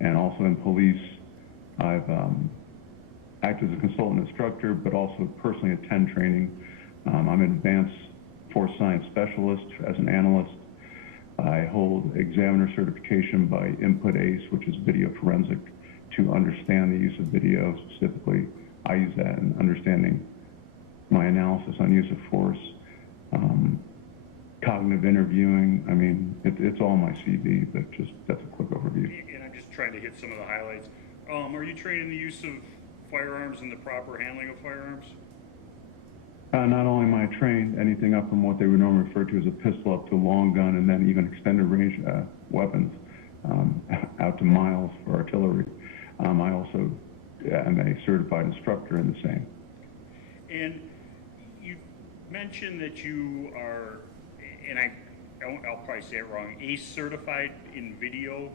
and also in police. I've acted as a consultant instructor, but also personally attend training. I'm an advanced force science specialist as an analyst. I hold examiner certification by Input ACE, which is video forensic, to understand the use of video. Specifically, I use that in understanding my analysis on use of force. Cognitive interviewing, I mean, it's all my CV, but just that's a quick overview. And I'm just trying to hit some of the highlights. Are you trained in the use of firearms and the proper handling of firearms? Not only am I trained, anything up from what they would normally refer to as a pistol up to a long gun, and then even extended range weapons out to miles for artillery. I also am a certified instructor in the same. And you mentioned that you are, and I'll probably say it wrong, ACE certified in video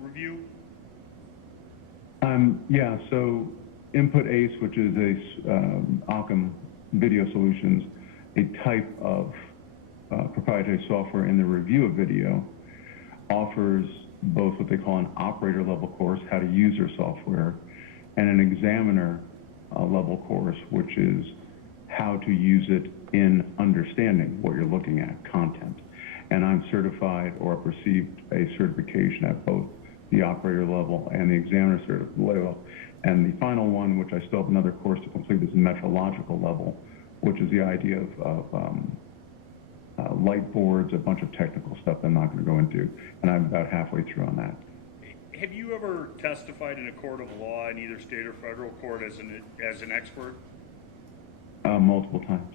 review? Yeah, so Input ACE, which is a Occam Video Solutions, a type of proprietary software in the review of video, offers both what they call an operator level course, how to use their software, and an examiner level course, which is how to use it in understanding what you're looking at, content. And I'm certified or received a certification at both the operator level and the examiner level. And the final one, which I still have another course to complete, is the metrological level, which is the idea of light boards, a bunch of technical stuff that I'm not going to go into, and I'm about halfway through on that. Have you ever testified in a court of law in either state or federal court as an expert? Multiple times.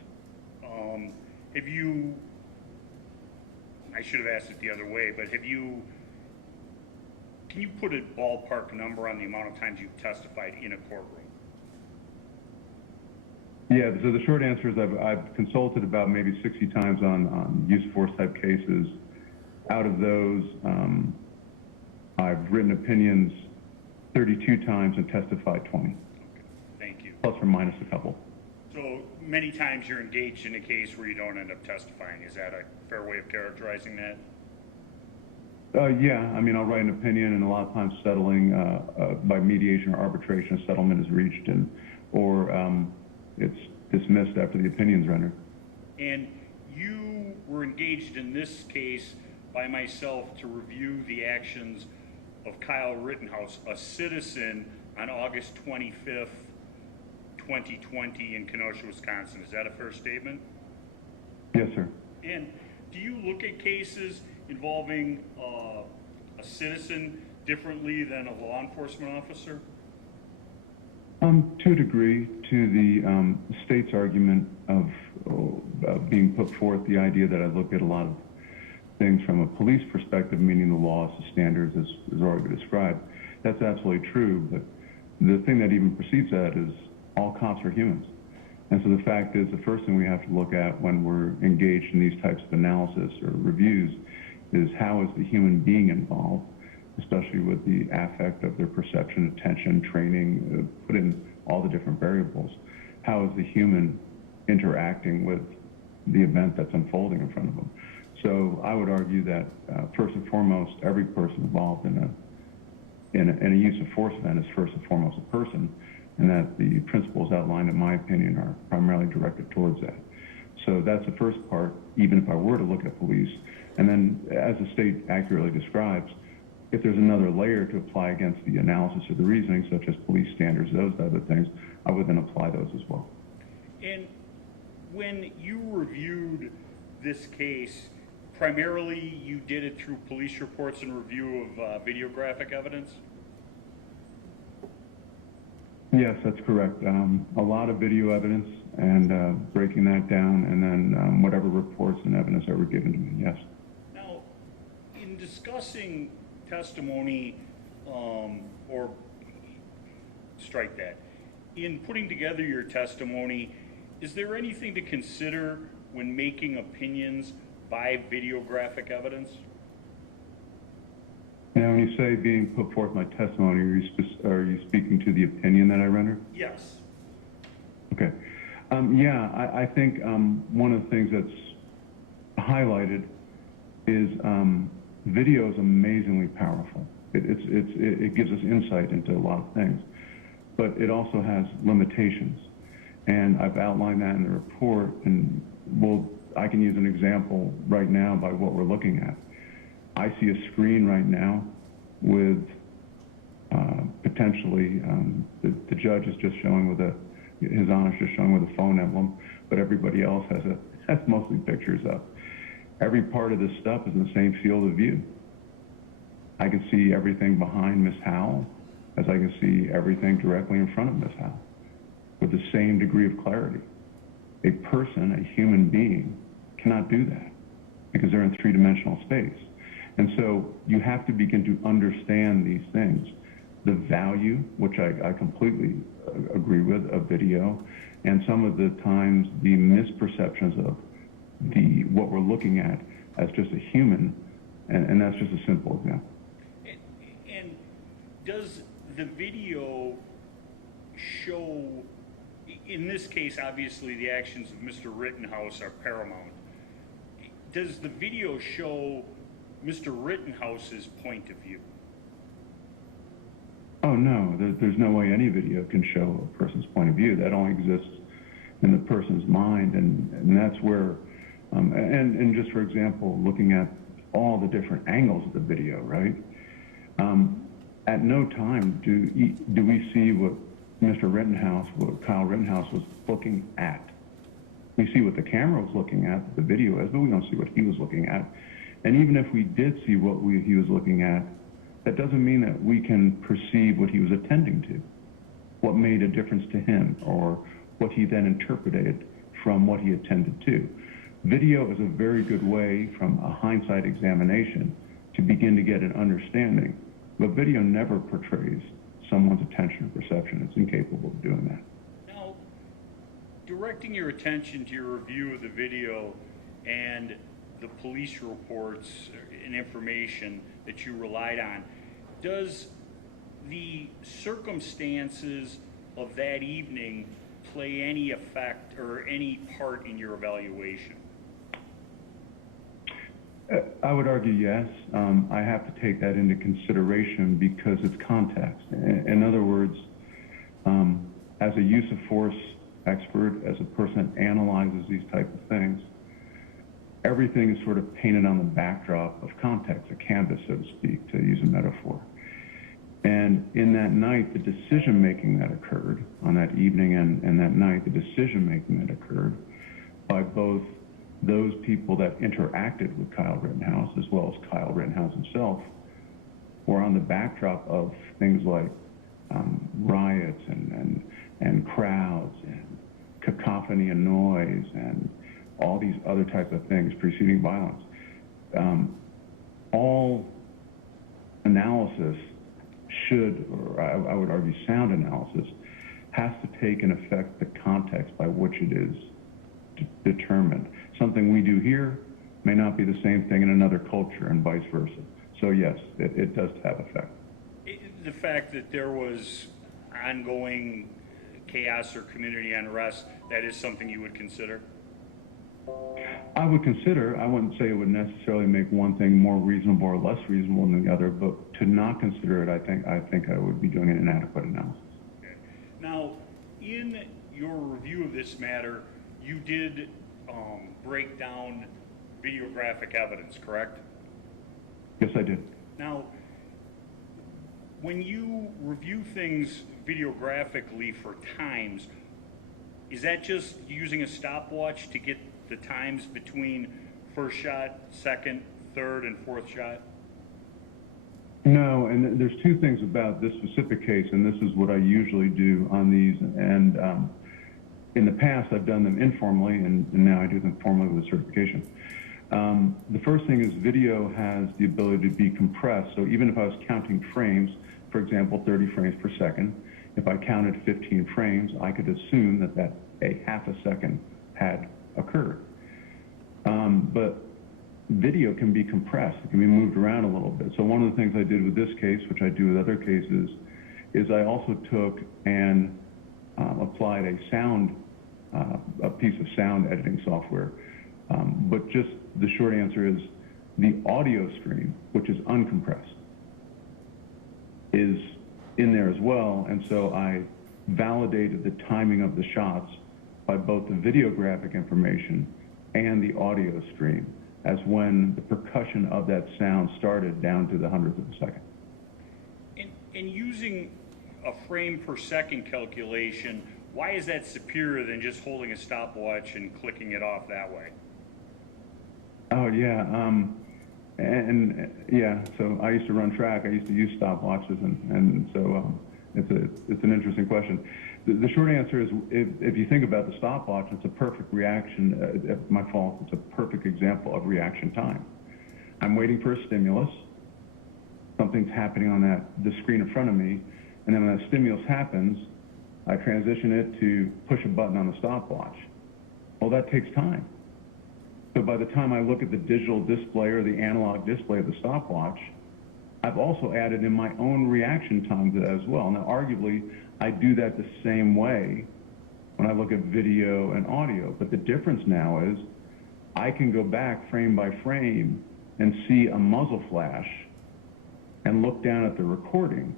Have you, I should have asked it the other way, but can you put a ballpark number on the amount of times you've testified in a courtroom? Yeah, so the short answer is I've consulted about maybe 60 times on use of force type cases. Out of those, I've written opinions 32 times and testified 20. Okay, thank you. Plus or minus a couple. So many times you're engaged in a case where you don't end up testifying. Is that a fair way of characterizing that? Yeah, I mean, I'll write an opinion, and a lot of times settling by mediation or arbitration, a settlement is reached, or it's dismissed after the opinion's rendered. And you were engaged in this case by myself to review the actions of Kyle Rittenhouse, a citizen, on August 25th, 2020 in Kenosha, Wisconsin. Is that a fair statement? Yes, sir. And do you look at cases involving a citizen differently than a law enforcement officer? To a degree, to the state's argument of being put forth, the idea that I look at a lot of things from a police perspective, meaning the laws, the standards, as already been described. That's absolutely true, but the thing that even precedes that is all cops are humans. And so the fact is, the first thing we have to look at when we're engaged in these types of analysis or reviews is how is the human being involved, especially with the affect of their perception, attention, training, put in all the different variables. How is the human interacting with the event that's unfolding in front of them? So I would argue that first and foremost, every person involved in a use of force event is first and foremost a person, and that the principles outlined, in my opinion, are primarily directed towards that. So that's the first part, even if I were to look at police. And then, as the state accurately describes, if there's another layer to apply against the analysis or the reasoning, such as police standards, those other things, I would then apply those as well. And when you reviewed this case, primarily you did it through police reports and review of videographic evidence? Yes, that's correct. A lot of video evidence and breaking that down, and then whatever reports and evidence that were given to me, yes. Now, in discussing testimony, or strike that, in putting together your testimony, is there anything to consider when making opinions by videographic evidence? Now, when you say being put forth my testimony, are you speaking to the opinion that I rendered? Yes. Okay. Yeah, I think one of the things that's highlighted is video is amazingly powerful. It gives us insight into a lot of things, but it also has limitations. And I've outlined that in the report, and I can use an example right now by what we're looking at. I see a screen right now with potentially the judge is just showing with his Honor's just showing with a phone emblem, but everybody else has mostly pictures up. Every part of this stuff is in the same field of view. I can see everything behind Ms. Howell as I can see everything directly in front of Ms. Howell with the same degree of clarity. A person, a human being, cannot do that because they're in three-dimensional space. And so you have to begin to understand these things. The value, which I completely agree with, of video, and some of the times the misperceptions of what we're looking at as just a human, and that's just a simple example. And does the video show, in this case, obviously the actions of Mr. Rittenhouse are paramount. Does the video show Mr. Rittenhouse's point of view? Oh, no, there's no way any video can show a person's point of view. That only exists in the person's mind, and that's where, and just for example, looking at all the different angles of the video, right? At no time do we see what Kyle Rittenhouse was looking at. We see what the camera was looking at, the video is, but we don't see what he was looking at. And even if we did see what he was looking at, that doesn't mean that we can perceive what he was attending to, what made a difference to him, or what he then interpreted from what he attended to. Video is a very good way from a hindsight examination to begin to get an understanding, but video never portrays someone's attention or perception. It's incapable of doing that. Now, directing your attention to your review of the video and the police reports and information that you relied on, does the circumstances of that evening play any effect or any part in your evaluation? I would argue yes. I have to take that into consideration because it's context. In other words, as a use of force expert, as a person that analyzes these type of things, everything is sort of painted on the backdrop of context, a canvas, so to speak, to use a metaphor. And in that night, the decision-making that occurred on that evening and that night, the decision-making that occurred by both those people that interacted with Kyle Rittenhouse as well as Kyle Rittenhouse himself were on the backdrop of things like riots and crowds and cacophony and noise and all these other types of things preceding violence. All analysis should, or I would argue sound analysis, has to take in effect the context by which it is determined. Something we do here may not be the same thing in another culture and vice versa. So yes, it does have effect. The fact that there was ongoing chaos or community unrest, that is something you would consider? I would consider. I wouldn't say it would necessarily make one thing more reasonable or less reasonable than the other, but to not consider it, I think I would be doing an inadequate analysis. Okay. Now, in your review of this matter, you did break down videographic evidence, correct? Yes, I did. Now, when you review things videographically for times, is that just using a stopwatch to get the times between first shot, second, third, and fourth shot? No, and there's two things about this specific case, and this is what I usually do on these, and in the past I've done them informally, and now I do them formally with a certification. The first thing is video has the ability to be compressed, so even if I was counting frames, for example, 30 frames per second, if I counted 15 frames, I could assume that a half a second had occurred. But video can be compressed, it can be moved around a little bit. So one of the things I did with this case, which I do with other cases, is I also took and applied a piece of sound editing software. But just the short answer is the audio stream, which is uncompressed, is in there as well, and so I validated the timing of the shots by both the videographic information and the audio stream as when the percussion of that sound started down to the hundredth of a second. And using a frame per second calculation, why is that superior than just holding a stopwatch and clicking it off that way? Oh yeah, yeah. So I used to run track. I used to use stopwatches, and so it's an interesting question. The short answer is, if you think about the stopwatch, it's a perfect reaction. My fault. It's a perfect example of reaction time. I'm waiting for a stimulus. Something's happening on the screen in front of me, and then when that stimulus happens, I transition it to push a button on the stopwatch. Well, that takes time. So by the time I look at the digital display or the analog display of the stopwatch, I've also added in my own reaction time to that as well. Now, arguably, I do that the same way when I look at video and audio, but the difference now is I can go back frame by frame and see a muzzle flash and look down at the recording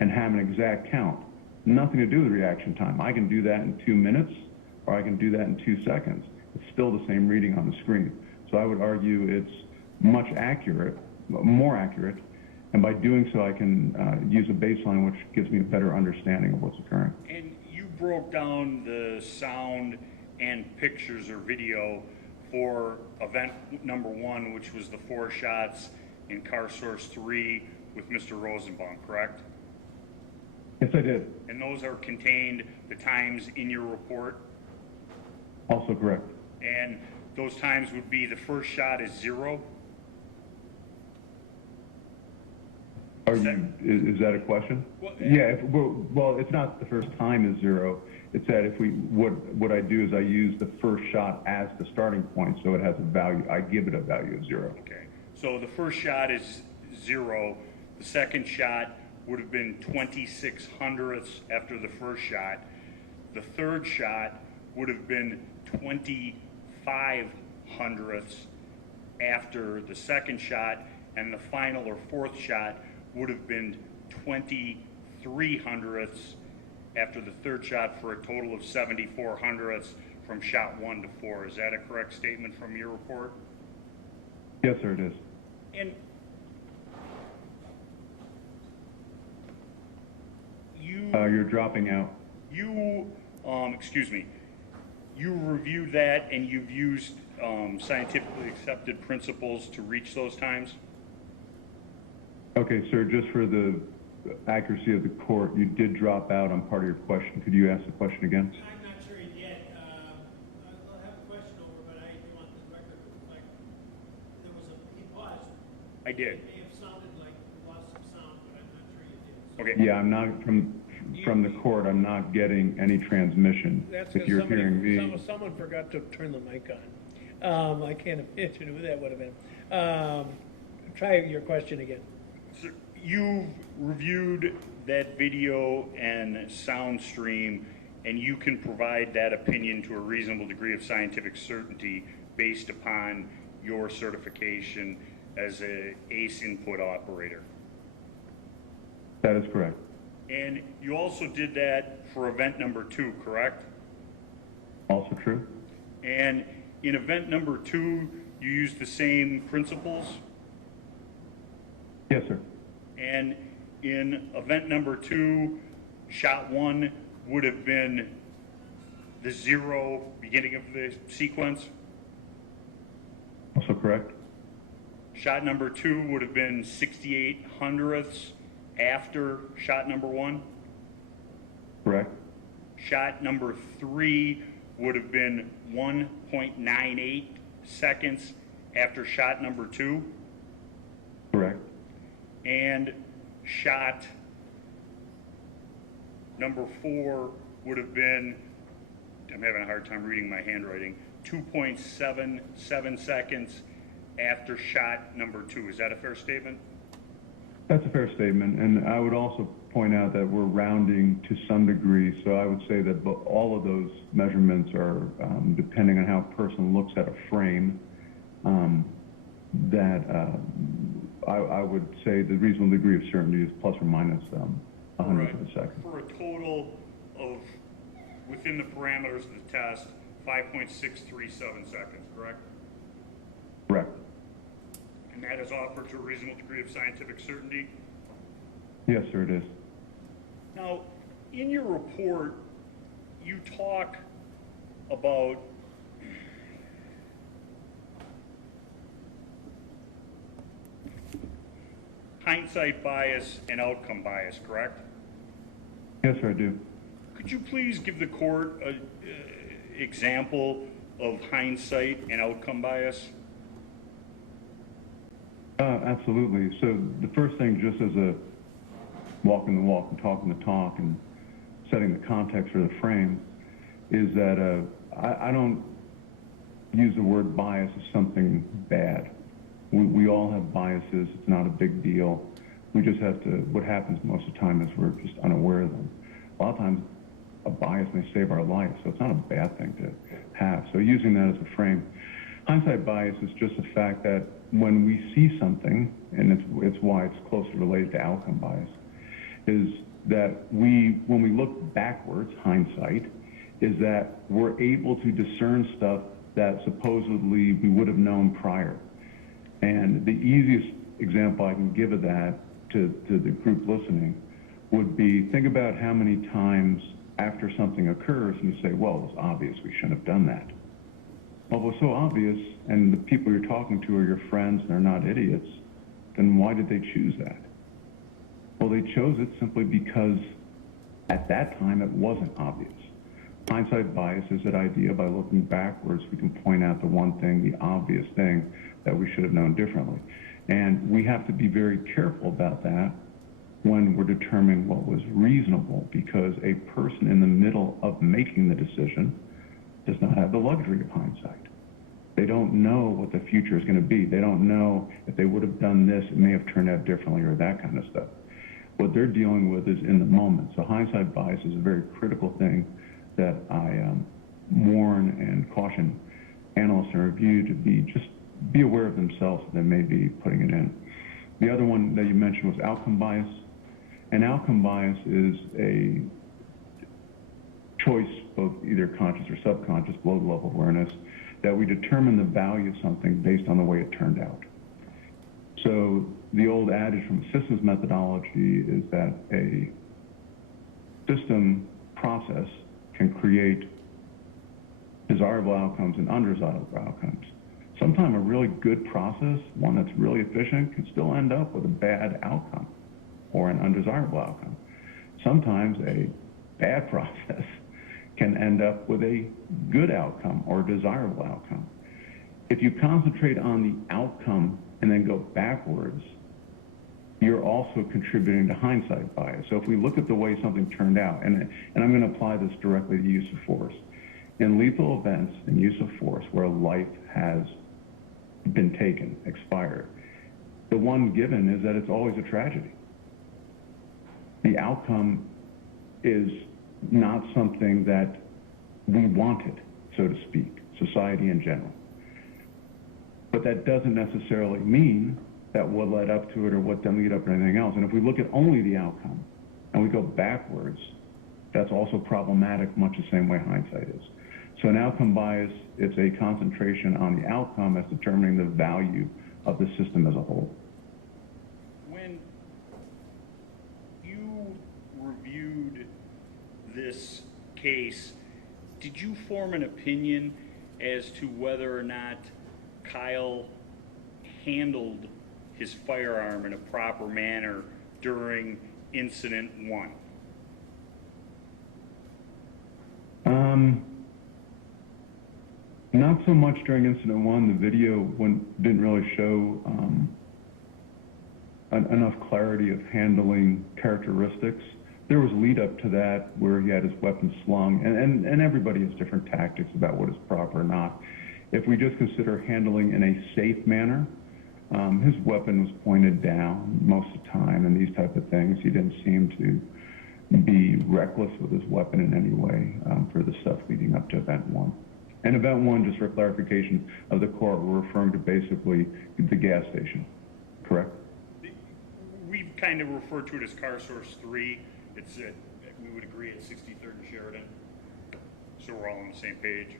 and have an exact count. Nothing to do with reaction time. I can do that in 2 minutes, or I can do that in 2 seconds. It's still the same reading on the screen. So I would argue it's much more accurate, and by doing so I can use a baseline which gives me a better understanding of what's occurring. And you broke down the sound and pictures or video for event number 1, which was the 4 shots in car source 3 with Mr. Rosenbaum, correct? Yes, I did. And those are contained, the times, in your report? Also correct. And those times would be the first shot is 0? Is that a question? Well, yeah. Well, it's not the first time is 0. It's that if what I do is I use the first shot as the starting point, so it has a value. I give it a value of 0. Okay. So the first shot is 0. The second shot would have been 26 hundredths after the first shot. The third shot would have been 25 hundredths after the second shot, and the final or fourth shot would have been 23 hundredths after the third shot, for a total of 74 hundredths from shot 1 to 4. Is that a correct statement from your report? Yes, sir, it is. And you're dropping out. Excuse me. You reviewed that, and you've used scientifically accepted principles to reach those times? Okay, sir, just for the accuracy of the court, you did drop out on part of your question. Could you ask the question again? I'm not sure yet. I'll have a question over, but I do want the record to reflect there was he paused. I did. It may have sounded like you lost some sound, but I'm not sure you did. Okay. Yeah, I'm not from the court. I'm not getting any transmission. That's if you're hearing me. Someone forgot to turn the mic on. I can't imagine who that would have been. Try your question again. So you've reviewed that video and sound stream, and you can provide that opinion to a reasonable degree of scientific certainty based upon your certification as an ACE input operator. That is correct. And you also did that for event number 2, correct? Also true. And in event number 2, you used the same principles? Yes, sir. And in event number 2, shot 1 would have been the 0 beginning of the sequence? Also correct. Shot number 2 would have been 68 hundredths after shot number 1? Correct. Shot number 3 would have been 1.98 seconds after shot number 2? Correct. And shot number 4 would have been, I'm having a hard time reading my handwriting, 2.77 seconds after shot number 2. Is that a fair statement? That's a fair statement, and I would also point out that we're rounding to some degree, so I would say that all of those measurements are, depending on how a person looks at a frame, that I would say the reasonable degree of certainty is plus or minus 100th of a second. For a total of, within the parameters of the test, 5.637 seconds, correct? Correct. And that is offered to a reasonable degree of scientific certainty? Yes, sir, it is. Now, in your report, you talk about hindsight bias and outcome bias, correct? Yes, sir, I do. Could you please give the court an example of hindsight and outcome bias? Absolutely. So the first thing, just as a walking the walk and talking the talk and setting the context for the frame, is that I don't use the word bias as something bad. We all have biases. It's not a big deal. We just have to, what happens most of the time is we're just unaware of them. A lot of times a bias may save our life, so it's not a bad thing to have. So using that as a frame, hindsight bias is just the fact that when we see something, and it's why it's closely related to outcome bias, is that when we look backwards, hindsight, is that we're able to discern stuff that supposedly we would have known prior. And the easiest example I can give of that to the group listening would be, think about how many times after something occurs you say, well, it was obvious, we shouldn't have done that. Well, it was so obvious, and the people you're talking to are your friends and they're not idiots, then why did they choose that? Well, they chose it simply because at that time it wasn't obvious. Hindsight bias is that idea by looking backwards, we can point out the one thing, the obvious thing that we should have known differently. And we have to be very careful about that when we're determining what was reasonable, because a person in the middle of making the decision does not have the luxury of hindsight. They don't know what the future is going to be. They don't know if they would have done this, it may have turned out differently, or that kind of stuff. What they're dealing with is in the moment. So hindsight bias is a very critical thing that I warn and caution analysts and review to be aware of themselves if they may be putting it in. The other one that you mentioned was outcome bias. And outcome bias is a choice, both either conscious or subconscious, below the level of awareness, that we determine the value of something based on the way it turned out. So the old adage from systems methodology is that a system process can create desirable outcomes and undesirable outcomes. Sometimes a really good process, one that's really efficient, can still end up with a bad outcome or an undesirable outcome. Sometimes a bad process can end up with a good outcome or a desirable outcome. If you concentrate on the outcome and then go backwards, you're also contributing to hindsight bias. So if we look at the way something turned out, and I'm going to apply this directly to use of force. In lethal events and use of force where a life has been taken, expired, the one given is that it's always a tragedy. The outcome is not something that we wanted, so to speak, society in general. But that doesn't necessarily mean that what led up to it or what didn't lead up to anything else. And if we look at only the outcome and we go backwards, that's also problematic, much the same way hindsight is. So an outcome bias, it's a concentration on the outcome as determining the value of the system as a whole. When you reviewed this case, did you form an opinion as to whether or not Kyle handled his firearm in a proper manner during incident 1? Not so much during incident 1. The video didn't really show enough clarity of handling characteristics. There was lead up to that where he had his weapon slung, and everybody has different tactics about what is proper or not. If we just consider handling in a safe manner, his weapon was pointed down most of the time and these type of things. He didn't seem to be reckless with his weapon in any way for the stuff leading up to event 1. And event 1, just for clarification of the court, we're referring to basically the gas station, correct? kind of refer to it as car source 3. It's at, we would agree, at 63rd and Sheridan. So we're all on the same page.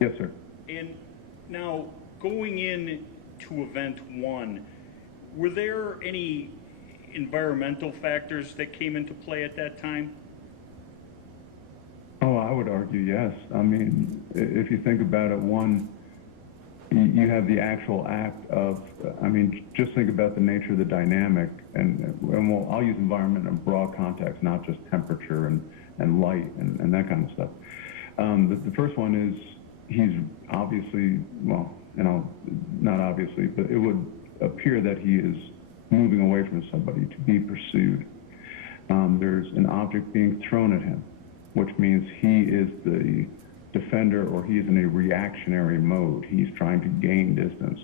Yes, sir. And now, going in to event 1, were there any environmental factors that came into play at that time? Oh, I would argue yes. I mean, if you think about it, one, you have the actual act of, I mean, just think about the nature of the dynamic, and well, I'll use environment in a broad context, not just temperature and light and that kind of stuff. The first one is he's obviously, well, you know, not obviously, but it would appear that he is moving away from somebody to be pursued. There's an object being thrown at him, which means he is the defender, or he is in a reactionary mode. He's trying to gain distance.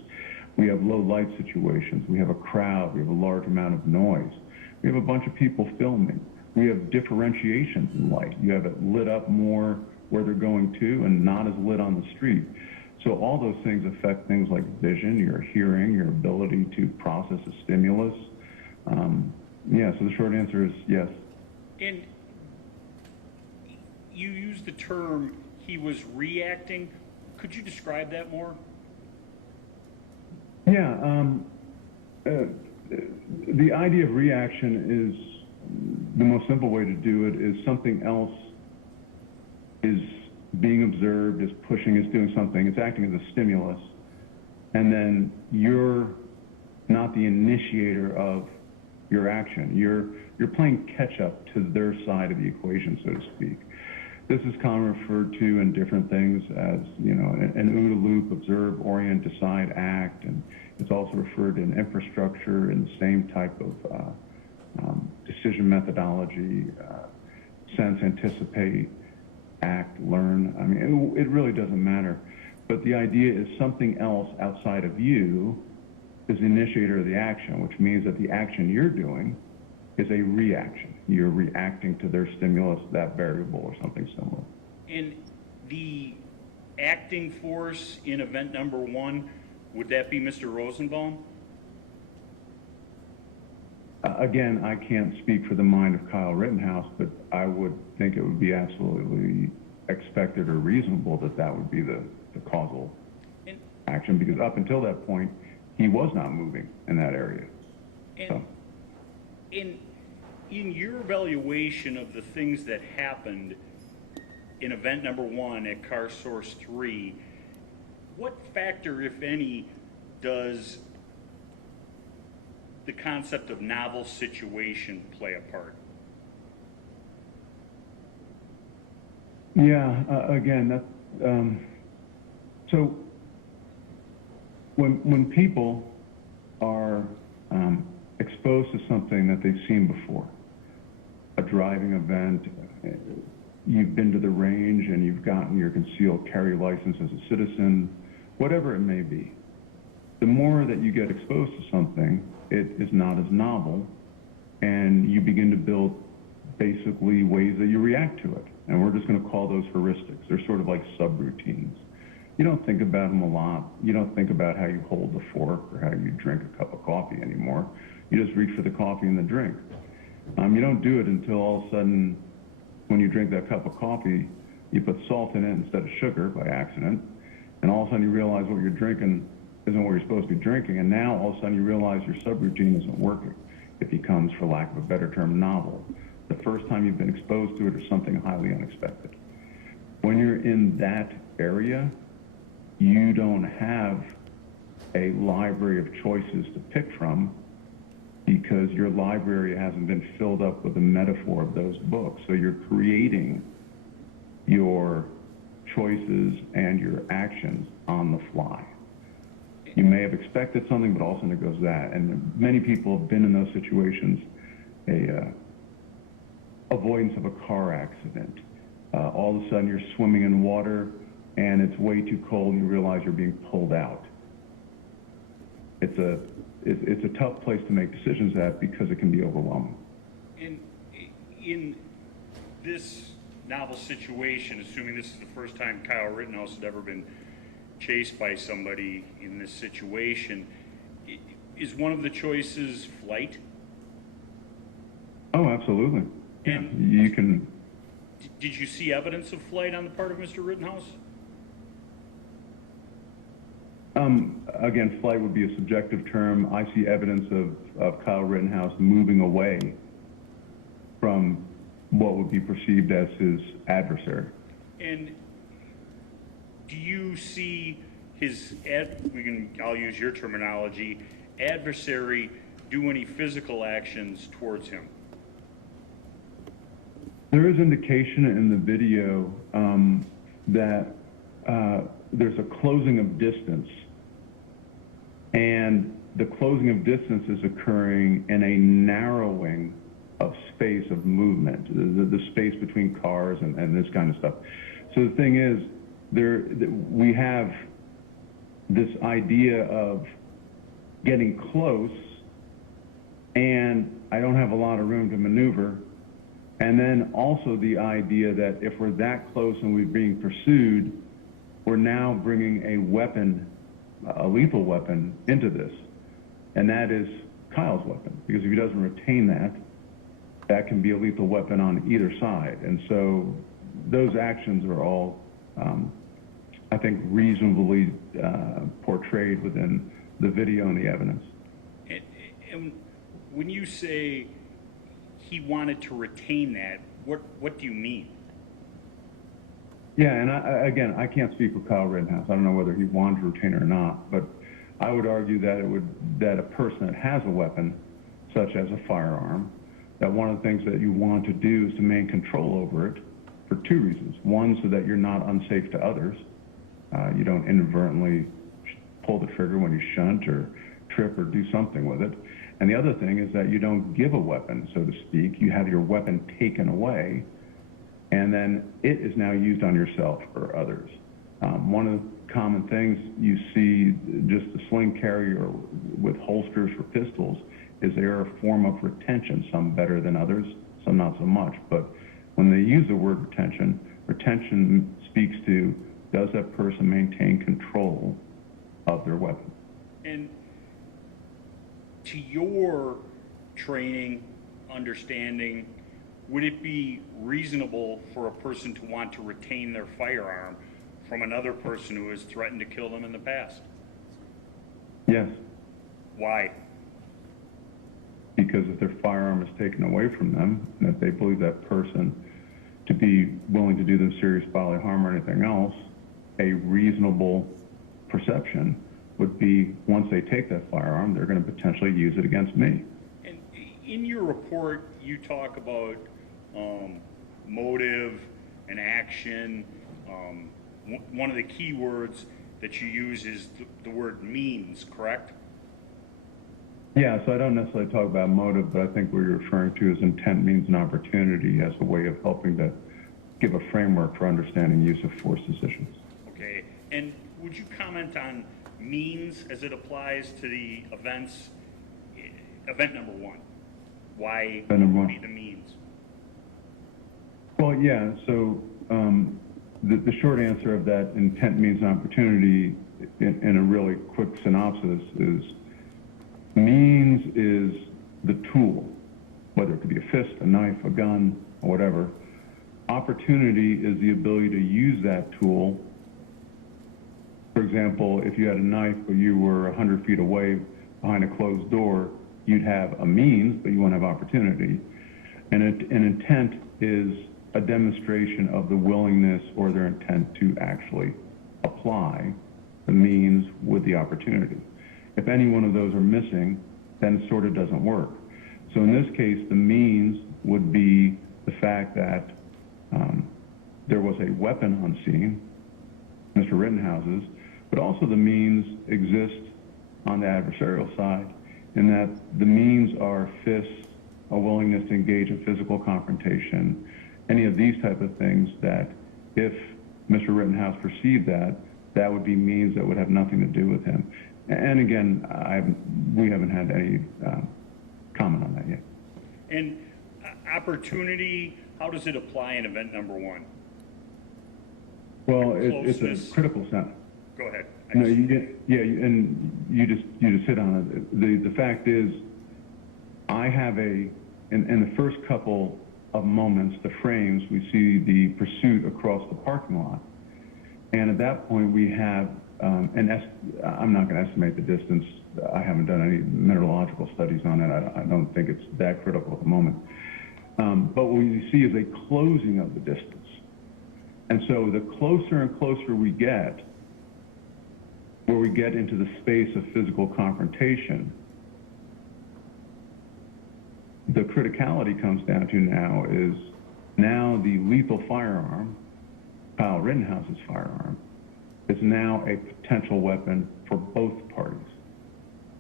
We have low light situations. We have a crowd. We have a large amount of noise. We have a bunch of people filming. We have differentiations in light. You have it lit up more where they're going to and not as lit on the street. So all those things affect things like vision, your hearing, your ability to process a stimulus. Yeah, so the short answer is yes. And you used the term he was reacting. Could you describe that more? Yeah, the idea of reaction is the most simple way to do it is something else is being observed, is pushing, is doing something, it's acting as a stimulus, and then you're not the initiator of your action. You're playing catch up to their side of the equation, so to speak. This is commonly referred to in different things as, you know, an OODA loop, observe, orient, decide, act, and it's also referred in infrastructure in the same type of decision methodology, sense, anticipate, act, learn. I mean, it really doesn't matter. But the idea is something else outside of you is the initiator of the action, which means that the action you're doing is a reaction. You're reacting to their stimulus, that variable, or something similar. And the acting force in event number 1, would that be Mr. Rosenbaum? Again, I can't speak for the mind of Kyle Rittenhouse, but I would think it would be absolutely expected or reasonable that that would be the causal action, because up until that point, he was not moving in that area. And so. In your evaluation of the things that happened in event number 1 at car source 3, what factor, if any, does the concept of novel situation play a part? Yeah, again, that so when people are exposed to something that they've seen before, a driving event, you've been to the range and you've gotten your concealed carry license as a citizen, whatever it may be, the more that you get exposed to something, it is not as novel, and you begin to build basically ways that you react to it. And we're just going to call those heuristics. They're sort of like subroutines. You don't think about them a lot. You don't think about how you hold the fork or how you drink a cup of coffee anymore. You just reach for the coffee and the drink. You don't do it until all of a sudden, when you drink that cup of coffee, you put salt in it instead of sugar by accident, and all of a sudden you realize what you're drinking isn't what you're supposed to be drinking, and now all of a sudden you realize your subroutine isn't working. It becomes, for lack of a better term, novel. The first time you've been exposed to it is something highly unexpected. When you're in that area, you don't have a library of choices to pick from, because your library hasn't been filled up with the metaphor of those books. So you're creating your choices and your actions on the fly. You may have expected something, but all of a sudden it goes that. And many people have been in those situations, avoidance of a car accident. All of a sudden you're swimming in water and it's way too cold and you realize you're being pulled out. It's a tough place to make decisions at, because it can be overwhelming. And in this novel situation, assuming this is the first time Kyle Rittenhouse had ever been chased by somebody in this situation, is one of the choices flight? absolutely. And You can. did you see evidence of flight on the part of Mr. Rittenhouse? Again, flight would be a subjective term. I see evidence of Kyle Rittenhouse moving away from what would be perceived as his adversary. And do you see his, I'll use your terminology, adversary do any physical actions towards him? There is indication in the video that there's a closing of distance, and the closing of distance is occurring in a narrowing of space of movement, the space between cars and this kind of stuff. So the thing is, we have this idea of getting close, and I don't have a lot of room to maneuver. And then also the idea that if we're that close and we're being pursued, we're now bringing a weapon, a lethal weapon, into this. And that is Kyle's weapon, because if he doesn't retain that, that can be a lethal weapon on either side. And so those actions are all, I think, reasonably portrayed within the video and the evidence. And when you say he wanted to retain that, what do you mean? Yeah, and again, I can't speak for Kyle Rittenhouse. I don't know whether he wanted to retain it or not, but I would argue that that a person that has a weapon, such as a firearm, that one of the things that you want to do is to maintain control over it for two reasons. One, so that you're not unsafe to others. You don't inadvertently pull the trigger when you shunt or trip or do something with it. And the other thing is that you don't give a weapon, so to speak. You have your weapon taken away, and then it is now used on yourself or others. One of the common things you see, just the sling carrier with holsters for pistols, is they are a form of retention, some better than others, some not so much. But when they use the word retention, retention speaks to, does that person maintain control of their weapon? And to your training, understanding, would it be reasonable for a person to want to retain their firearm from another person who has threatened to kill them in the past? Yes. Why? Because if their firearm is taken away from them, and if they believe that person to be willing to do them serious bodily harm or anything else, a reasonable perception would be, once they take that firearm, they're going to potentially use it against me. And in your report, you talk about motive and action. One of the key words that you use is the word means, correct? Yeah, so I don't necessarily talk about motive, but I think what you're referring to is intent, means, and opportunity as a way of helping to give a framework for understanding use of force decisions. Okay, and would you comment on means as it applies to the events, event number one? Why would be the means? Well, yeah, so the short answer of that intent, means, and opportunity in a really quick synopsis is, means is the tool, whether it could be a fist, a knife, a gun, or whatever. Opportunity is the ability to use that tool. For example, if you had a knife but you were 100 feet away behind a closed door, you'd have a means, but you won't have opportunity. And an intent is a demonstration of the willingness or their intent to actually apply the means with the opportunity. If any one of those are missing, then it sort of doesn't work. So in this case, the means would be the fact that there was a weapon on scene, Mr. Rittenhouse's, but also the means exist on the adversarial side, in that the means are fists, a willingness to engage in physical confrontation, any of these type of things that if Mr. Rittenhouse perceived that, that would be means that would have nothing to do with him. And again, we haven't had any comment on that yet. And opportunity, how does it apply in event number one? Well, it's a critical sense. Go ahead. No, you just hit on it. The fact is, I have a in the first couple of moments, the frames, we see the pursuit across the parking lot. And at that point, we have, I'm not going to estimate the distance. I haven't done any mineralogical studies on it. I don't think it's that critical at the moment. But what we see is a closing of the distance. And so the closer and closer we get, where we get into the space of physical confrontation, the criticality comes down to now is now the lethal firearm, Kyle Rittenhouse's firearm, is now a potential weapon for both parties,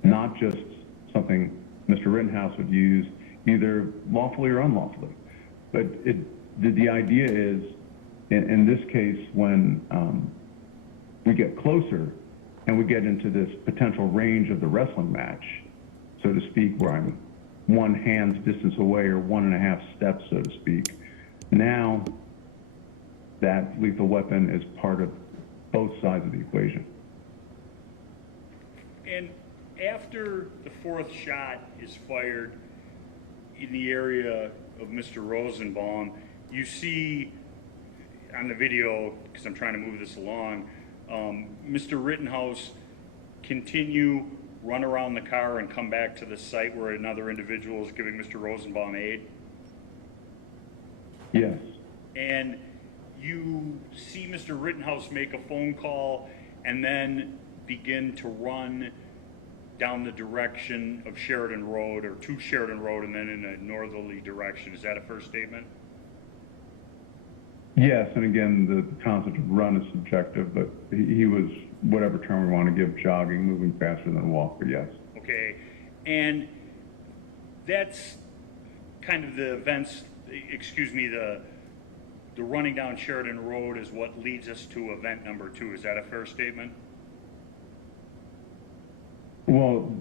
not just something Mr. Rittenhouse would use either lawfully or unlawfully. But the idea is, in this case, when we get closer and we get into this potential range of the wrestling match, so to speak, where I'm 1 hand's distance away or 1.5 steps, so to speak, now that lethal weapon is part of both sides of the equation. And after the 4th shot is fired in the area of Mr. Rosenbaum, you see on the video, because I'm trying to move this along, Mr. Rittenhouse continue, run around the car and come back to the site where another individual is giving Mr. Rosenbaum aid? Yes. And you see Mr. Rittenhouse make a phone call and then begin to run down the direction of Sheridan Road, or to Sheridan Road, and then in a northerly direction. Is that a first statement? Yes, and again, the concept of run is subjective, but he was, whatever term we want to give, jogging, moving faster than a walk, but yes. Okay, and that's kind of the events, excuse me, the running down Sheridan Road is what leads us to event number 2. Is that a fair statement? Well,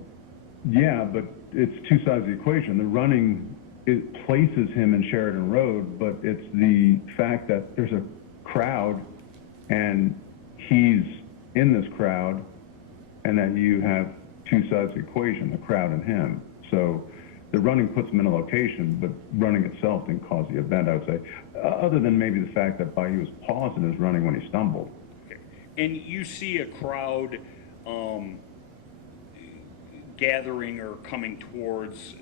yeah, but it's two sides of the equation. The running, it places him in Sheridan Road, but it's the fact that there's a crowd and he's in this crowd, and that you have two sides of the equation, the crowd and him. So the running puts him in a location, but running itself didn't cause the event, I would say, other than maybe the fact that he was paused in his running when he stumbled. Okay. And you see a crowd gathering or coming towards,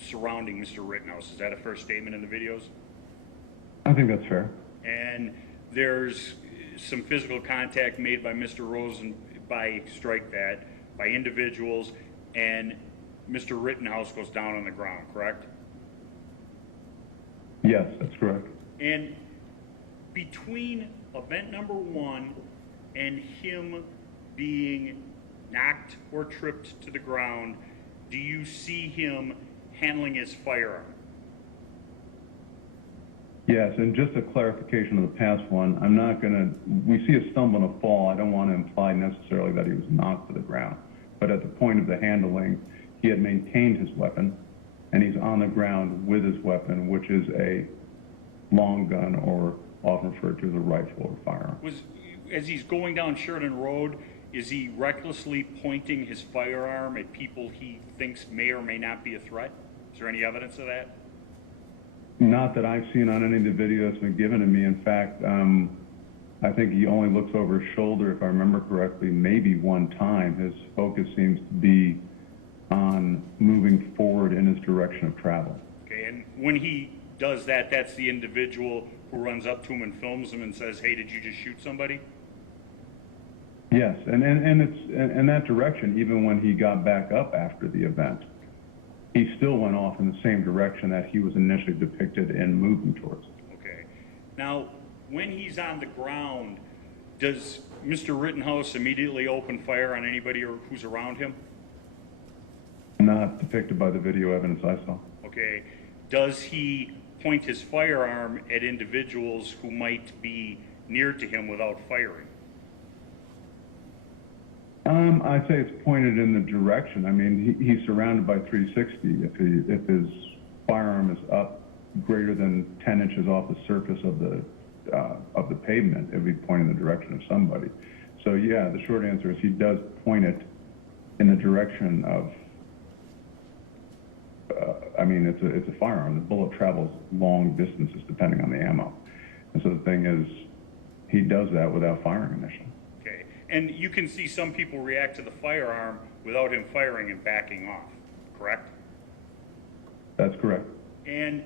surrounding Mr. Rittenhouse. Is that a first statement in the videos? I think that's fair. And there's some physical contact made by Mr. Rosen, by individuals, and Mr. Rittenhouse goes down on the ground, correct? Yes, that's correct. And between event number 1 and him being knocked or tripped to the ground, do you see him handling his firearm? Yes, and just a clarification of the past one, I'm not going to, we see a stumble and a fall. I don't want to imply necessarily that he was knocked to the ground. But at the point of the handling, he had maintained his weapon, and he's on the ground with his weapon, which is a long gun, or often referred to as a rifle or firearm. As he's going down Sheridan Road, is he recklessly pointing his firearm at people he thinks may or may not be a threat? Is there any evidence of that? Not that I've seen on any of the video that's been given to me. In fact, I think he only looks over his shoulder, if I remember correctly, maybe one time. His focus seems to be on moving forward in his direction of travel. Okay, and when he does that, that's the individual who runs up to him and films him and says, "Hey, did you just shoot somebody?" Yes, and it's in that direction. Even when he got back up after the event, he still went off in the same direction that he was initially depicted in moving towards. Okay. Now, when he's on the ground, does Mr. Rittenhouse immediately open fire on anybody who's around him? Not depicted by the video evidence I saw. Okay. Does he point his firearm at individuals who might be near to him without firing? I'd say it's pointed in the direction. I mean, he's surrounded by 360. If his firearm is up greater than 10 inches off the surface of the pavement, it would be pointing in the direction of somebody. So yeah, the short answer is he does point it in the direction of I mean, it's a firearm. The bullet travels long distances depending on the ammo. And so the thing is, he does that without firing initially. Okay. And you can see some people react to the firearm without him firing and backing off, correct? That's correct. And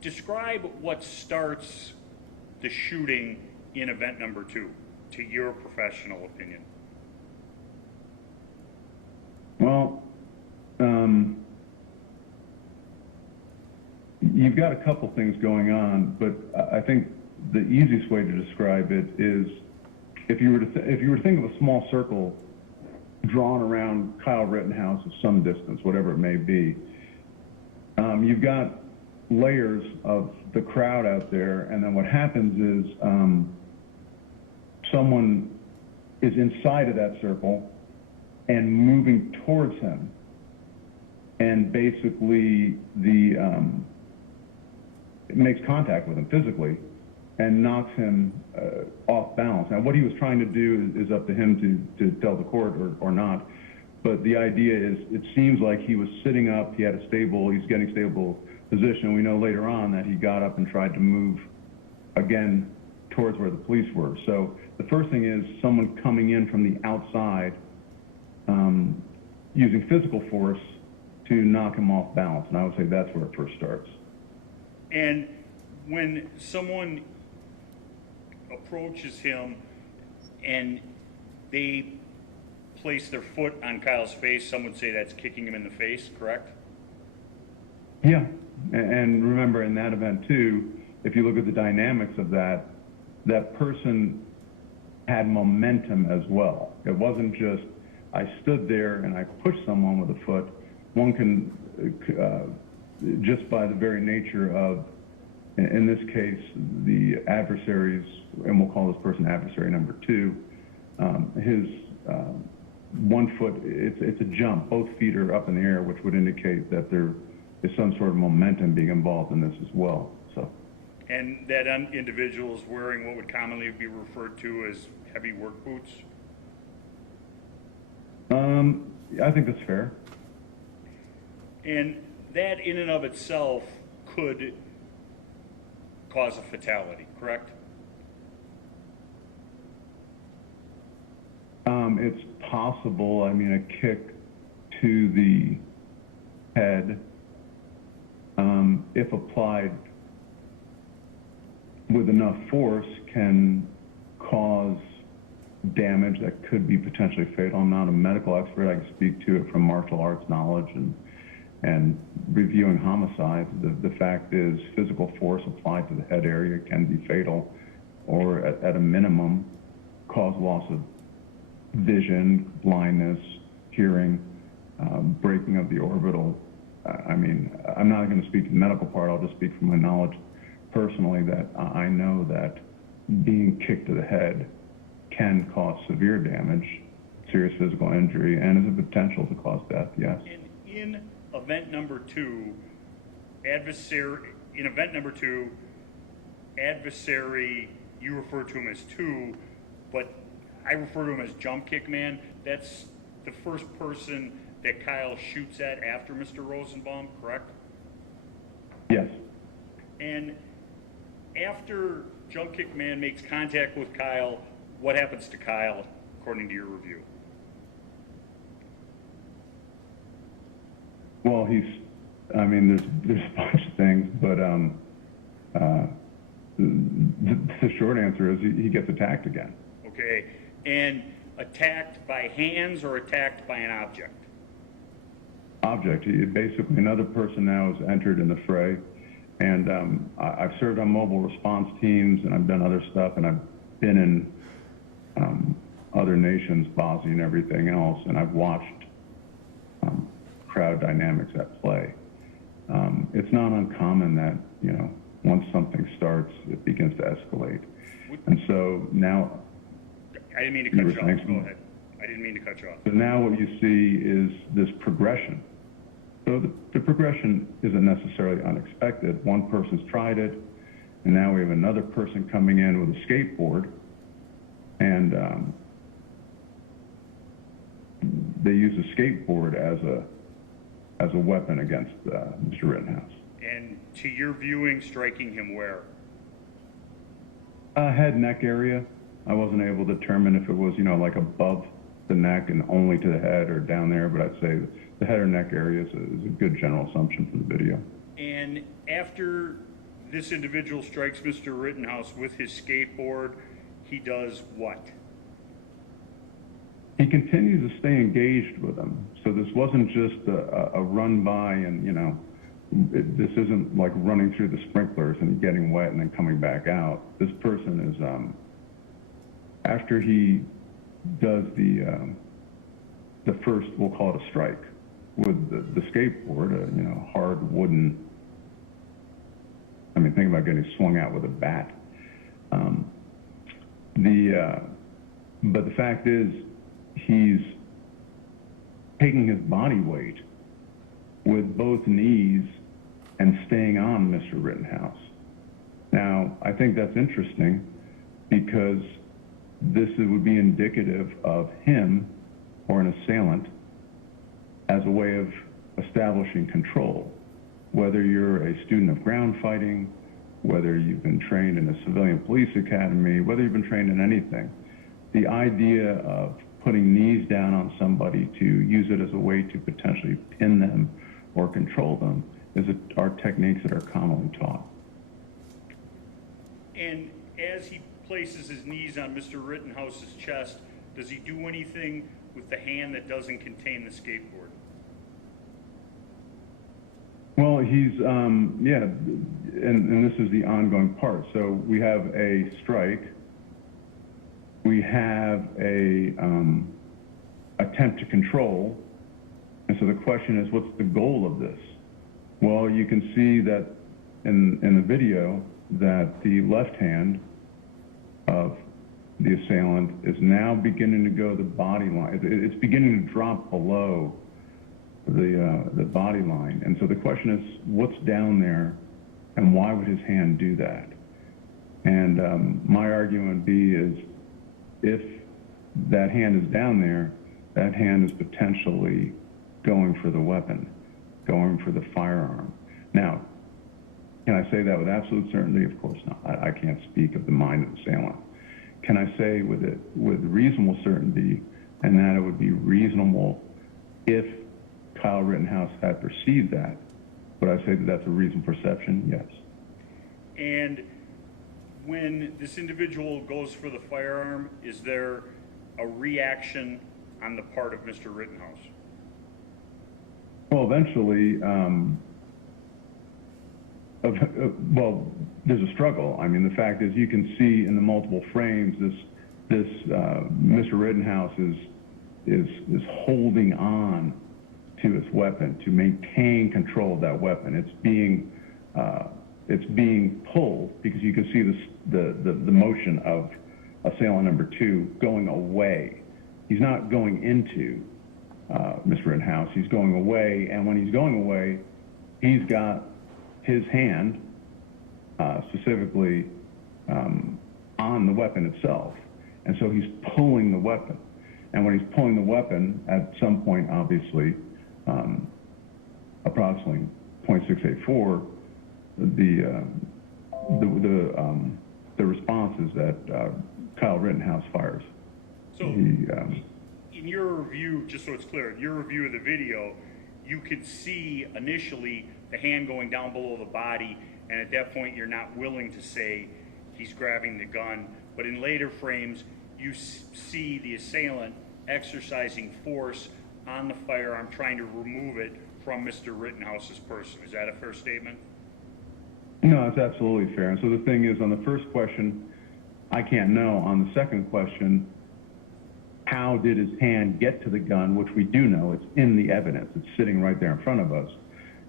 describe what starts the shooting in event number 2, to your professional opinion. Well, you've got a couple things going on, but I think the easiest way to describe it is if you were to think of a small circle drawn around Kyle Rittenhouse of some distance, whatever it may be, you've got layers of the crowd out there, and then what happens is someone is inside of that circle and moving towards him, and basically it makes contact with him physically and knocks him off balance. Now, what he was trying to do is up to him to tell the court or not, but the idea is it seems like he was sitting up, he's getting stable position. We know later on that he got up and tried to move again towards where the police were. So the first thing is someone coming in from the outside using physical force to knock him off balance, and I would say that's where it first starts. And when someone approaches him and they place their foot on Kyle's face, some would say that's kicking him in the face, correct? Yeah, and remember in that event too, if you look at the dynamics of that person had momentum as well. It wasn't just, I stood there and I pushed someone with a foot. One can, just by the very nature of, in this case, the adversaries, and we'll call this person adversary number 2, his 1 foot, it's a jump. Both feet are up in the air, which would indicate that there is some sort of momentum being involved in this as well. So. And that individual is wearing what would commonly be referred to as heavy work boots? I think that's fair. And that in and of itself could cause a fatality, correct? It's possible. I mean, a kick to the head, if applied with enough force, can cause damage that could be potentially fatal. I'm not a medical expert. I can speak to it from martial arts knowledge and reviewing homicides. The fact is physical force applied to the head area can be fatal, or at a minimum cause loss of vision, blindness, hearing, breaking of the orbital. I mean, I'm not going to speak to the medical part. I'll just speak from my knowledge personally that I know that being kicked to the head can cause severe damage, serious physical injury, and has a potential to cause death, yes. And in event number 2, adversary, you refer to him as 2, but I refer to him as jump kick man. That's the first person that Kyle shoots at after Mr. Rosenbaum, correct? Yes. And after jump kick man makes contact with Kyle, what happens to Kyle according to your review? Well, there's a bunch of things, but the short answer is he gets attacked again. Okay, and attacked by hands or attacked by an object? Object. Basically, another person now has entered in the fray, and I've served on mobile response teams, and I've done other stuff, and I've been in other nations, Bosnia and everything else, and I've watched crowd dynamics at play. It's not uncommon that, once something starts, it begins to escalate. And so now... I didn't mean to cut you off. Go ahead. I didn't mean to cut you off. So now what you see is this progression. So the progression isn't necessarily unexpected. One person's tried it, and now we have another person coming in with a skateboard, and they use a skateboard as as a weapon against Mr. Rittenhouse. And to your viewing, striking him where? Head, neck area. I wasn't able to determine if it was, you know, like above the neck and only to the head or down there, but I'd say the head or neck area is a good general assumption from the video. And after this individual strikes Mr. Rittenhouse with his skateboard, he does what? He continues to stay engaged with him. So this wasn't just a run by and, you know, this isn't like running through the sprinklers and getting wet and then coming back out. This person is, after he does the first, we'll call it a strike, with the skateboard, you know, hard wooden, I mean, think about getting swung out with a bat. But the fact is, he's taking his body weight with both knees and staying on Mr. Rittenhouse. Now, I think that's interesting because this would be indicative of him or an assailant as a way of establishing control. Whether you're a student of ground fighting, whether you've been trained in a civilian police academy, whether you've been trained in anything, the idea of putting knees down on somebody to use it as a way to potentially pin them or control them are techniques that are commonly taught. And as he places his knees on Mr. Rittenhouse's chest, does he do anything with the hand that doesn't contain the skateboard? Well, he's, yeah, and this is the ongoing part. So we have a strike, we have a attempt to control, and so the question is, what's the goal of this? Well, you can see that in the video that the left hand of the assailant is now beginning to go the body line. It's beginning to drop below the body line. And so the question is, what's down there and why would his hand do that? And my argument would be is if that hand is down there, that hand is potentially going for the weapon, going for the firearm. Now, can I say that with absolute certainty? Of course not. I can't speak of the mind of the assailant. Can I say with reasonable certainty, and that it would be reasonable if Kyle Rittenhouse had perceived that? Would I say that that's a reasonable perception? Yes. And when this individual goes for the firearm, is there a reaction on the part of Mr. Rittenhouse? Well, eventually, well, there's a struggle. I mean, the fact is, you can see in the multiple frames, Mr. Rittenhouse is holding on to his weapon to maintain control of that weapon. It's being pulled because you can see the motion of assailant number 2 going away. He's not going into Mr. Rittenhouse. He's going away, and when he's going away, he's got his hand specifically on the weapon itself, and so he's pulling the weapon. And when he's pulling the weapon, at some point, obviously, approximately .684, the response is that Kyle Rittenhouse fires. So, in your review, just so it's clear, in your review of the video, you could see initially the hand going down below the body, and at that point you're not willing to say he's grabbing the gun, but in later frames you see the assailant exercising force on the firearm, trying to remove it from Mr. Rittenhouse's person. Is that a fair statement? No, it's absolutely fair. And so the thing is, on the first question, I can't know. On the second question, how did his hand get to the gun, which we do know, it's in the evidence, it's sitting right there in front of us.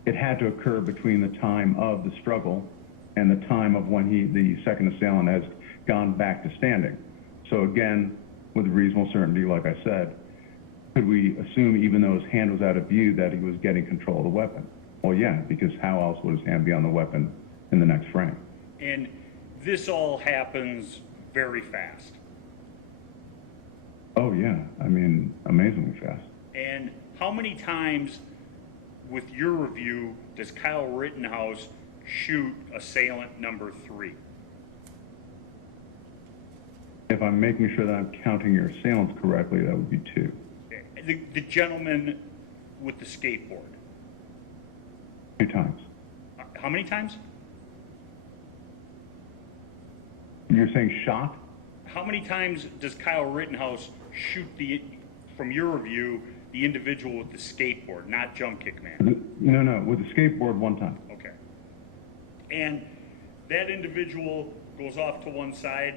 It had to occur between the time of the struggle and the time of when the second assailant has gone back to standing. So again, with reasonable certainty, like I said, could we assume, even though his hand was out of view, that he was getting control of the weapon? Well, yeah, because how else would his hand be on the weapon in the next frame? And this all happens very fast. Oh, yeah. I mean, amazingly fast. And how many times with your review, does Kyle Rittenhouse shoot assailant number 3? If I'm making sure that I'm counting your assailants correctly, that would be 2. The gentleman with the skateboard. 2 times. How many times? You're saying shot? How many times does Kyle Rittenhouse shoot from your review, the individual with the skateboard, not Jump Kick Man? No, with the skateboard 1 time. Okay. And that individual goes off to one side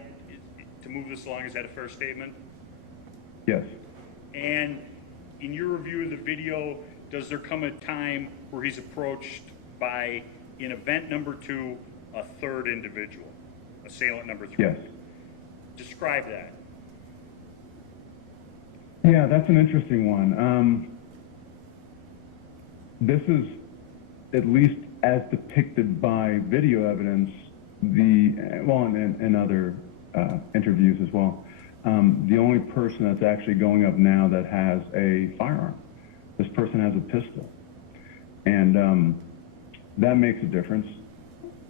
to move this along. Is that a fair statement? Yes. And in your review of the video, does there come a time where he's approached by, in event number 2, a third individual, assailant number 3? Yes. Describe that. Yeah, that's an interesting one. This is, at least as depicted by video evidence, and other interviews as well, the only person that's actually going up now that has a firearm. This person has a pistol. And that makes a difference.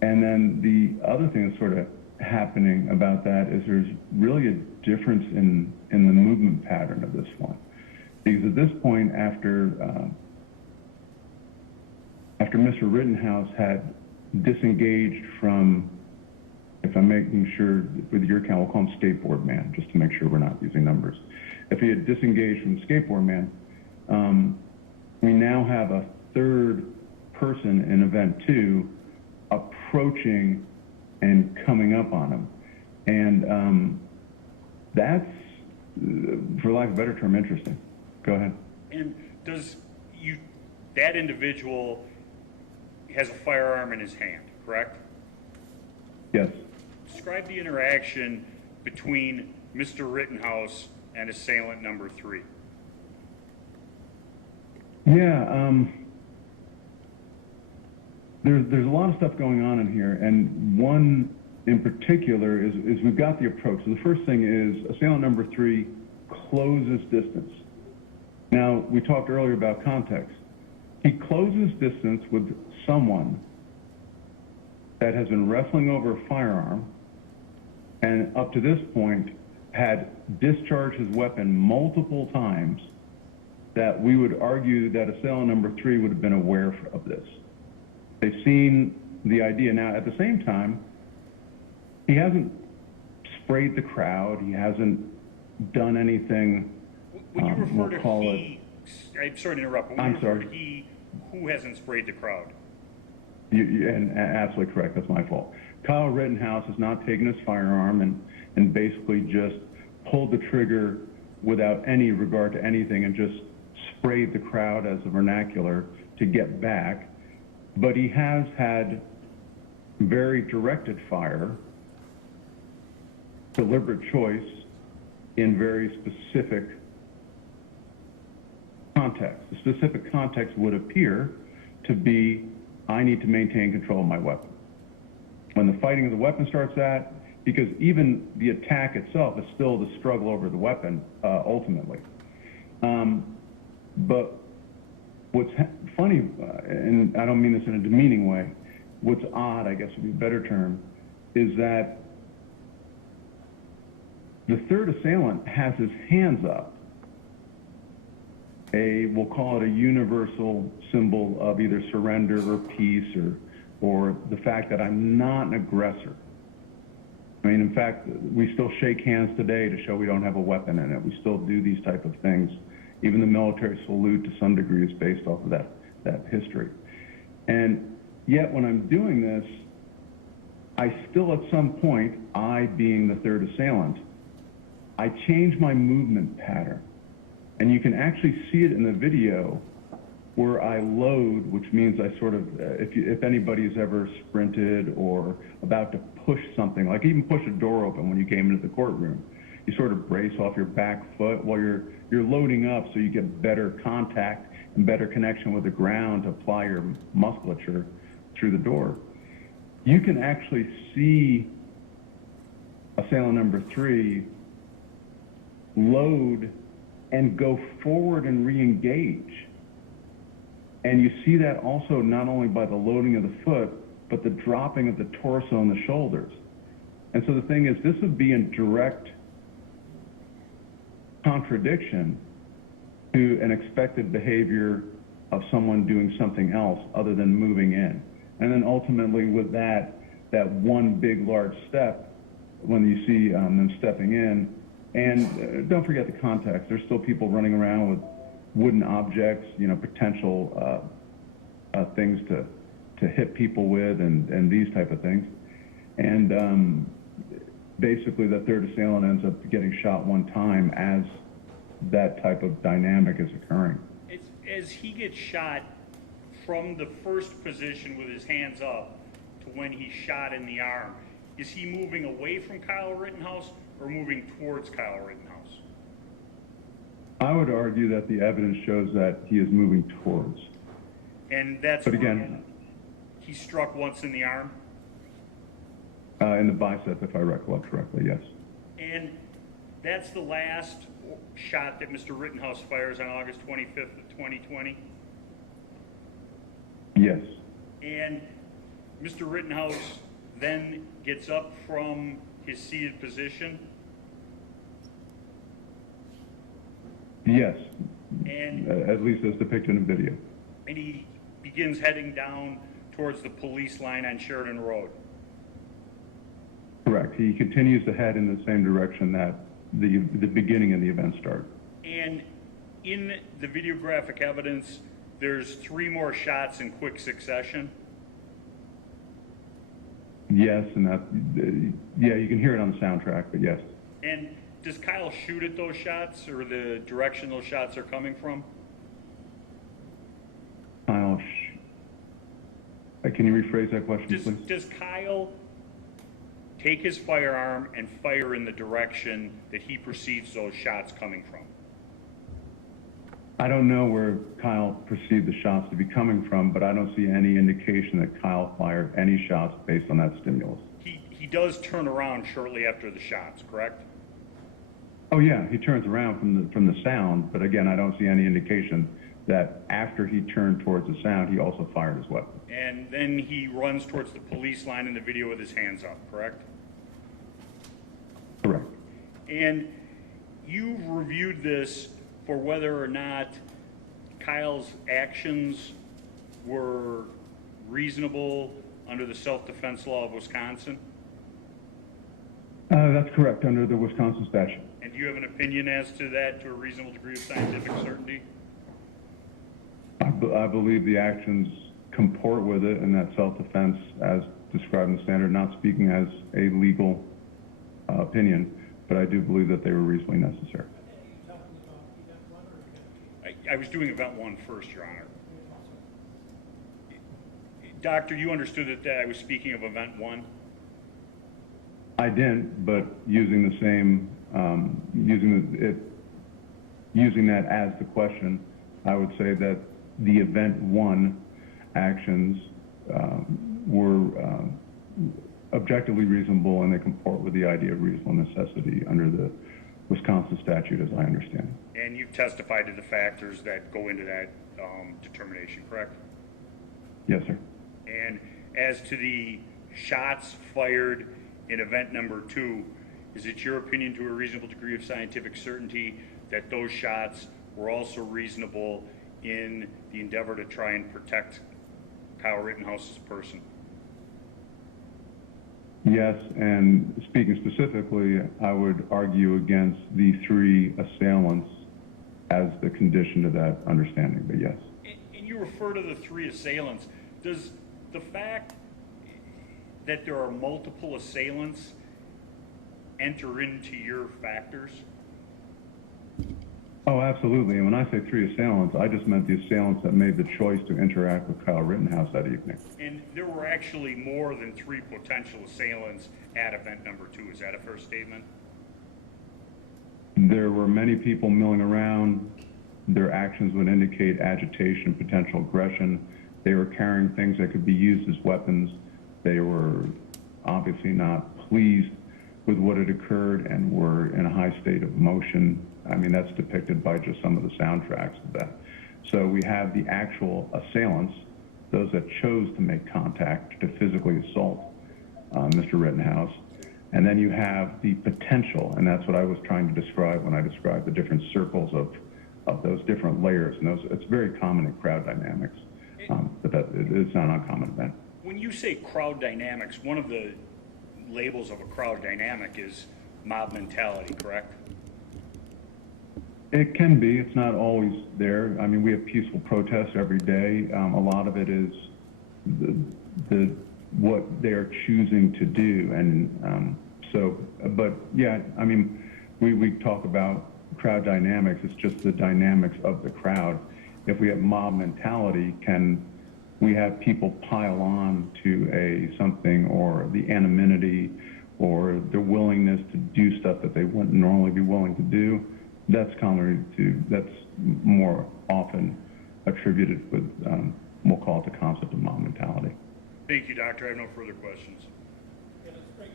And then the other thing that's sort of happening about that is there's really a difference in the movement pattern of this one. Because at this point, after Mr. Rittenhouse had disengaged from, if I'm making sure with your count, we'll call him Skateboard Man, just to make sure we're not using numbers. If he had disengaged from Skateboard Man, we now have a third person in event 2 approaching and coming up on him. And that's, for lack of a better term, interesting. Go ahead. And that individual has a firearm in his hand, correct? Yes. Describe the interaction between Mr. Rittenhouse and assailant number 3. Yeah, there's a lot of stuff going on in here, and one in particular is we've got the approach. So the first thing is assailant number 3 closes distance. Now, we talked earlier about context. He closes distance with someone that has been wrestling over a firearm and up to this point had discharged his weapon multiple times, that we would argue that assailant number 3 would have been aware of this. They've seen the idea. Now, at the same time, he hasn't sprayed the crowd. He hasn't done anything. When you refer to call he, I'm sorry to interrupt, but when you refer to he, who hasn't sprayed the crowd? And absolutely correct. That's my fault. Kyle Rittenhouse has not taken his firearm and basically just pulled the trigger without any regard to anything and just sprayed the crowd as a vernacular to get back. But he has had very directed fire, deliberate choice in very specific context. The specific context would appear to be, I need to maintain control of my weapon. When the fighting of the weapon starts because even the attack itself is still the struggle over the weapon, ultimately. But what's funny, and I don't mean this in a demeaning way, what's odd, I guess would be a better term, is that the third assailant has his hands up, we'll call it a universal symbol of either surrender or peace or the fact that I'm not an aggressor. I mean, in fact, we still shake hands today to show we don't have a weapon in it. We still do these type of things. Even the military salute to some degree is based off of that history. And yet when I'm doing this, I still at some point, I being the third assailant, I change my movement pattern. And you can actually see it in the video where I load, which means I sort of, if anybody's ever sprinted or about to push something, like even push a door open when you came into the courtroom, you sort of brace off your back foot while you're loading up so you get better contact and better connection with the ground to apply your musculature through the door. You can actually see assailant number 3 load and go forward and re-engage. And you see that also not only by the loading of the foot, but the dropping of the torso and the shoulders. And so the thing is, this would be in direct contradiction to an expected behavior of someone doing something else other than moving in. And then ultimately with that one big large step, when you see them stepping in, and don't forget the context, there's still people running around with wooden objects, you know, potential things to hit people with and these type of things. And basically the third assailant ends up getting shot one time as that type of dynamic is occurring. As he gets shot from the first position with his hands up to when he's shot in the arm, is he moving away from Kyle Rittenhouse or moving towards Kyle Rittenhouse? I would argue that the evidence shows that he is moving towards. And that's but where again, he struck once in the arm? In the bicep, if I recollect correctly, yes. And that's the last shot that Mr. Rittenhouse fires on August 25th of 2020? Yes. And Mr. Rittenhouse then gets up from his seated position? Yes. And at least as depicted in the video. And he begins heading down towards the police line on Sheridan Road? Correct. He continues to head in the same direction that the beginning of the event started. And in the videographic evidence, there's 3 more shots in quick succession? Yes, and that, yeah, you can hear it on the soundtrack, but yes. And does Kyle shoot at those shots, or the direction those shots are coming from? Kyle, can you rephrase that question, please? Does Kyle take his firearm and fire in the direction that he perceives those shots coming from? I don't know where Kyle perceived the shots to be coming from, but I don't see any indication that Kyle fired any shots based on that stimulus. He does turn around shortly after the shots, correct? Oh yeah, he turns around from the sound, but again, I don't see any indication that after he turned towards the sound, he also fired his weapon. And then he runs towards the police line in the video with his hands up, correct? Correct. And you've reviewed this for whether or not Kyle's actions were reasonable under the self-defense law of Wisconsin? That's correct, under the Wisconsin statute. And do you have an opinion as to that to a reasonable degree of scientific certainty? I believe the actions comport with it, and that self-defense, as described in the standard, not speaking as a legal opinion, but I do believe that they were reasonably necessary. I was doing event 1 first, Your Honor. Doctor, you understood that I was speaking of event 1? I didn't, but using the same, using that as the question, I would say that the event 1 actions were objectively reasonable, and they comport with the idea of reasonable necessity under the Wisconsin statute, as I understand it. And you've testified to the factors that go into that determination, correct? Yes, sir. And as to the shots fired in event number 2, is it your opinion to a reasonable degree of scientific certainty that those shots were also reasonable in the endeavor to try and protect Kyle Rittenhouse's person? Yes, and speaking specifically, I would argue against the 3 assailants as the condition to that understanding, but yes. And you refer to the 3 assailants. Does the fact that there are multiple assailants enter into your factors? Oh, absolutely. And when I say 3 assailants, I just meant the assailants that made the choice to interact with Kyle Rittenhouse that evening. And there were actually more than 3 potential assailants at event number 2. Is that a fair statement? There were many people milling around. Their actions would indicate agitation, potential aggression. They were carrying things that could be used as weapons. They were obviously not pleased with what had occurred and were in a high state of emotion. I mean, that's depicted by just some of the soundtracks of that. So we have the actual assailants, those that chose to make contact to physically assault Mr. Rittenhouse. And then you have the potential, and that's what I was trying to describe when I described the different circles of those different layers. And it's very common in crowd dynamics, but it's not an uncommon event. When you say crowd dynamics, one of the labels of a crowd dynamic is mob mentality, correct? It can be. It's not always there. I mean, we have peaceful protests every day. A lot of it is what they're choosing to do, and but yeah, I mean, we talk about crowd dynamics. It's just the dynamics of the crowd. If we have mob mentality, can we have people pile on to something, or the anonymity, or the willingness to do stuff that they wouldn't normally be willing to do? That's more often attributed with, we'll call it the concept of mob mentality. Thank you, Doctor. I have no further questions.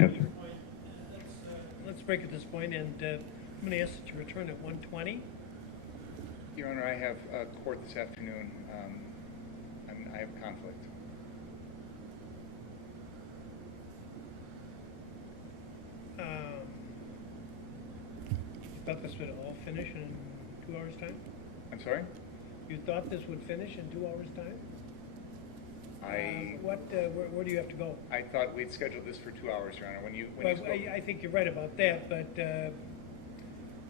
Yes, sir. Let's break at this point, and I'm going to ask that you return at 1:20. Your Honor, I have court this afternoon. I have conflict. You thought this would all finish in 2 hours' time? I'm sorry? You thought this would finish in 2 hours' time? I Where do you have to go? I thought we'd scheduled this for 2 hours, Your Honor. When you spoke, I think you're right about that, but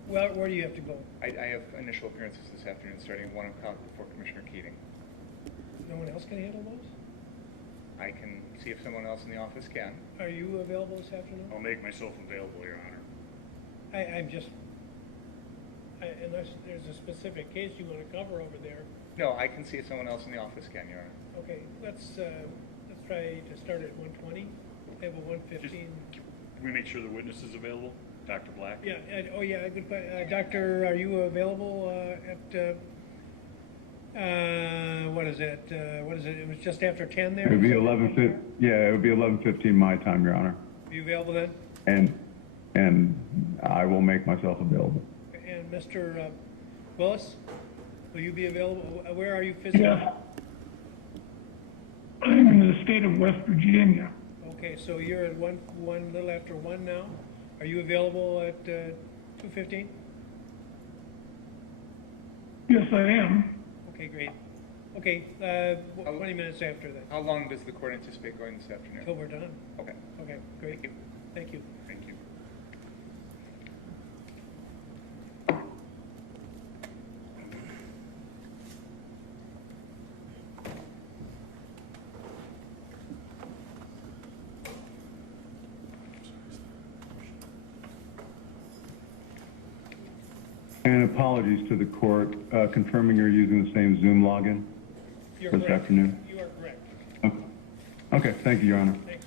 where do you have to go? I have initial appearances this afternoon starting at 1 o'clock before Commissioner Keating. No one else can handle those? I can see if someone else in the office can. Are you available this afternoon? I'll make myself available, Your Honor. Unless there's a specific case you want to cover over there. No, I can see if someone else in the office can, Your Honor. Okay, let's try to start at 1:20. Have a 1:15. Can we make sure the witness is available? Dr. Black? Yeah, good question. Doctor, are you available at, what is it? It was just after 10 there? It would be 11:15. Yeah, it would be 11:15 my time, Your Honor. Are you available then? And I will make myself available. And Mr. Willis, will you be available? Where are you physically? Yeah. I'm in the state of West Virginia. Okay, so you're at one little after 1 now. Are you available at 2:15? Yes, I am. Okay, great. Okay, 20 minutes after that. How long does the court anticipate going this afternoon? Until we're done. Okay. Okay, great. Thank you. Thank you. Thank you. And apologies to the court, confirming you're using the same Zoom login You're this correct. afternoon. You are correct. Okay, thank you, Your Honor. Thanks.